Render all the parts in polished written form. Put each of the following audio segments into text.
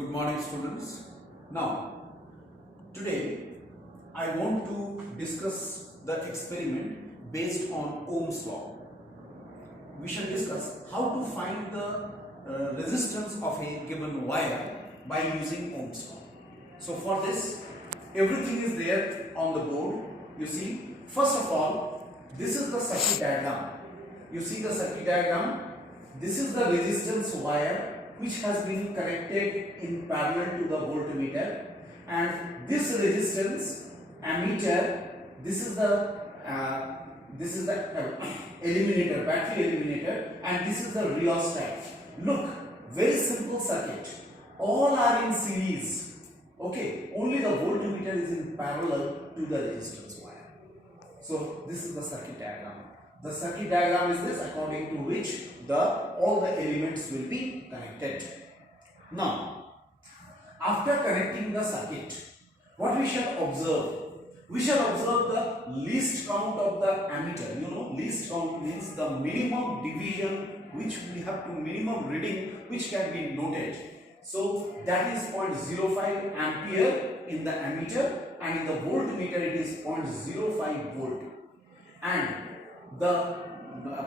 Good morning, students. Now, today I want to discuss the experiment based on Ohm's law. We shall discuss how to find the resistance of a given wire by using Ohm's law. So for this, everything is there on the board. You see, first of all, this is the circuit diagram. You see the circuit diagram. This is the resistance wire which has been connected in parallel to the voltmeter, and this resistance ammeter, this is the eliminator, battery eliminator, and this is the rheostat. Look, very simple circuit. All are in series. Okay, only the voltmeter is in parallel to the resistance wire. So this is the circuit diagram. The circuit diagram is this, according to which all the elements will be connected. Now, after connecting the circuit, what we shall observe? We shall observe the least count of the ammeter. You know, least count means the minimum division which we have to minimum reading which can be noted. So that is 0.05 ampere in the ammeter, and in the voltmeter it is 0.05 volt. And the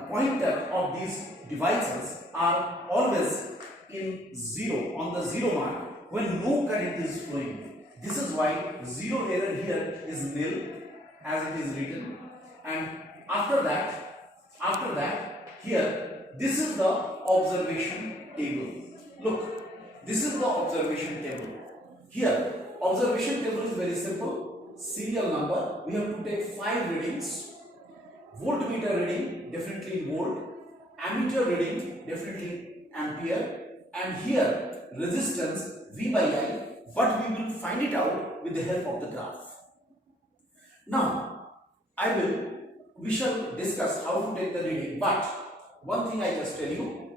pointer of these devices are always in zero, on the zero mark, when no current is flowing. This is why zero error here is nil as it is written. And after that here, this is the observation table. Look, this is the observation table. Here, observation table is very simple. Serial number, we have to take 5 readings. Voltmeter reading definitely in volt, ammeter reading definitely ampere, and here resistance V by I, but we will find it out with the help of the graph. Now we shall discuss how to take the reading, but one thing I just tell you,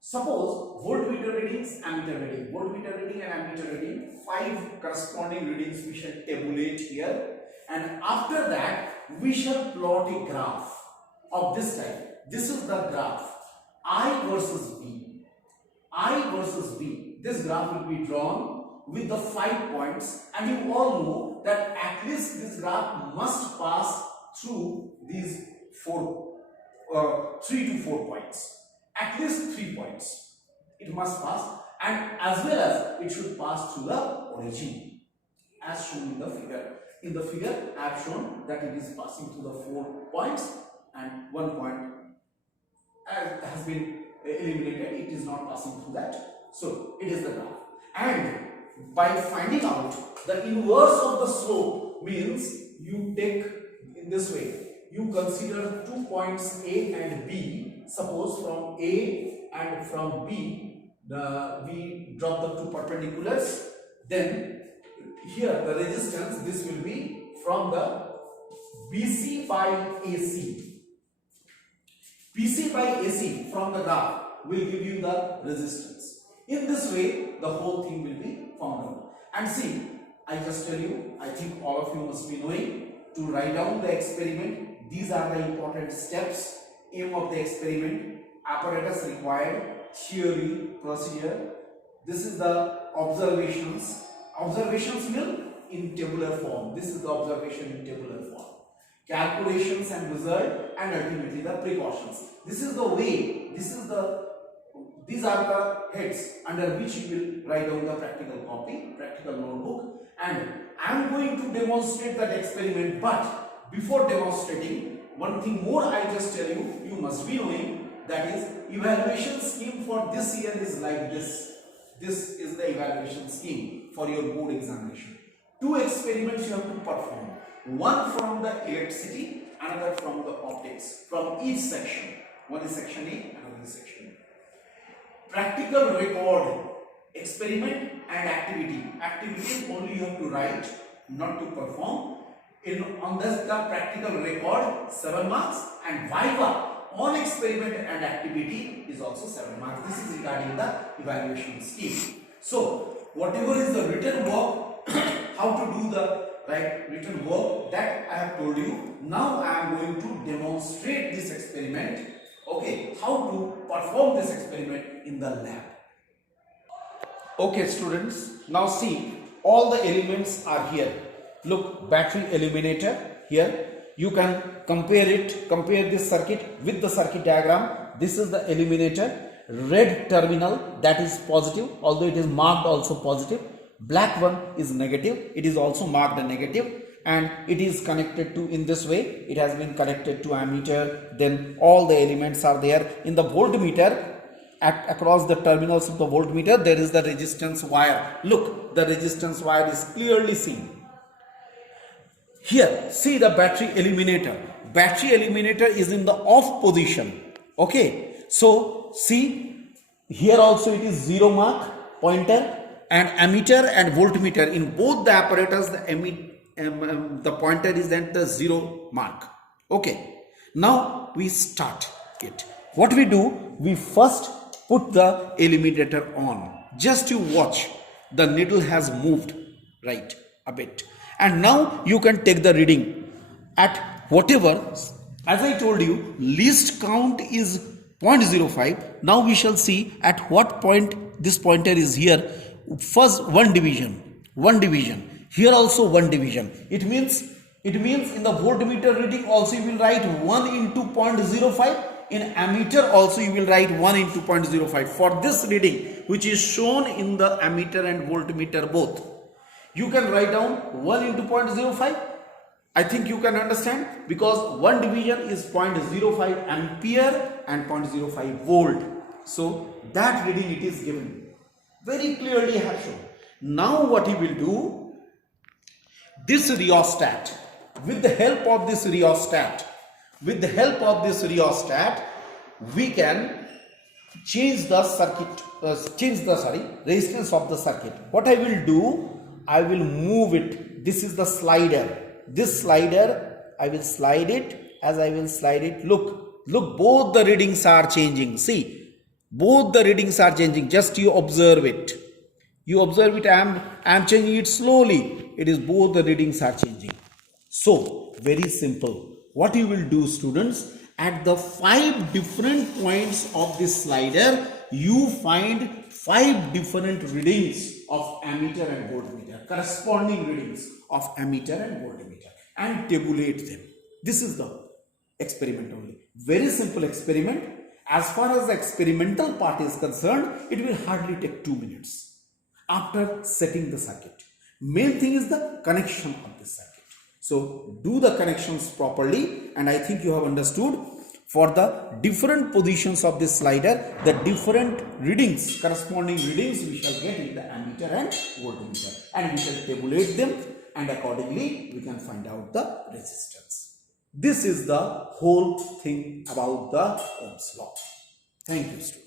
suppose voltmeter readings, ammeter reading, voltmeter reading and ammeter reading, 5 corresponding readings we shall tabulate here, and after that we shall plot a graph of this type. This is the graph I versus B. I versus B. This graph will be drawn with the 5 points, and you all know that at least this graph must pass through these 3 to 4 points. At least 3 points it must pass, and as well as it should pass through the origin as shown in the figure. In the figure, I have shown that it is passing through the 4 points, and 1 point has been eliminated. It is not passing through that. So it is the graph. And by finding out the inverse of the slope means you take in this way. You consider 2 points A and B. Suppose from A and from B, we drop the 2 perpendiculars. Then here the resistance, this will be from the BC by AC. BC by AC from the graph will give you the resistance. In this way, the whole thing will be found out. And see, I just tell you, I think all of you must be knowing to write down the experiment. These are the important steps. Aim of the experiment, apparatus required, theory, procedure. This is the observations. Observations will in tabular form. This is the observation in tabular form. Calculations and result, and ultimately the precautions. This is the way, these are the heads under which you will write down the practical copy, practical notebook, and I am going to demonstrate that experiment. But before demonstrating, one thing more I just tell you, you must be knowing, that is evaluation scheme for this year is like this. This is the evaluation scheme for your board examination. 2 experiments you have to perform. One from the electricity, another from the optics, from each section. One is section A, another is section B. Practical record, experiment and activity. Activity only you have to write, not to perform. On this the practical record 7 marks, and viva on experiment and activity is also 7 marks. This is regarding the evaluation scheme. So whatever is the written work, how to do the written work, that I have told you. Now I am going to demonstrate this experiment. Okay, how to perform this experiment in the lab. Okay students, now see, all the elements are here. Look, battery illuminator here. You can compare this circuit with the circuit diagram. This is the illuminator. Red terminal, that is positive, although it is marked also positive. Black one is negative, it is also marked a negative, and it is connected to, in this way it has been connected to ammeter. Then all the elements are there. In the voltmeter, across the terminals of the voltmeter there is the resistance wire. Look, the resistance wire is clearly seen. Here, see the battery illuminator. Battery illuminator is in the off position. Okay, so see, here also it is 0 mark pointer, and ammeter and voltmeter, in both the apparatus the pointer is at the 0 mark. Okay, now we start it. What we do, we first put the illuminator on. Just you watch, the needle has moved right a bit, and now you can take the reading at whatever. As I told you, least count is 0.05. Now we shall see at what point this pointer is here. First one division, here also one division. It means in the voltmeter reading also you will write 1 into 0.05. In ammeter also you will write 1 into 0.05 for this reading, which is shown in the ammeter and voltmeter both. You can write down 1 into 0.05. I think you can understand, because one division is 0.05 ampere and 0.05 volt. So that reading it is given. Very clearly have shown. Now what he will do, this rheostat, with the help of this rheostat, we can change the circuit, resistance of the circuit. What I will do, I will move it. This is the slider. This slider, I will slide it. As I will slide it, look, both the readings are changing. See, both the readings are changing. Just you observe it. I am changing it slowly. It is both the readings are changing. So very simple. What you will do, students, at the 5 different points of this slider, you find 5 different readings of ammeter and voltmeter, corresponding readings of ammeter and voltmeter, and tabulate them. This is the experiment only. Very simple experiment. As far as the experimental part is concerned, it will hardly take 2 minutes after setting the circuit. Main thing is the connection of the circuit. So do the connections properly, and I think you have understood. For the different positions of this slider, the different readings, corresponding readings we shall get in the ammeter and voltmeter, and we shall tabulate them, and accordingly we can find out the resistance. This is the whole thing about the Ohm's law. Thank you, students.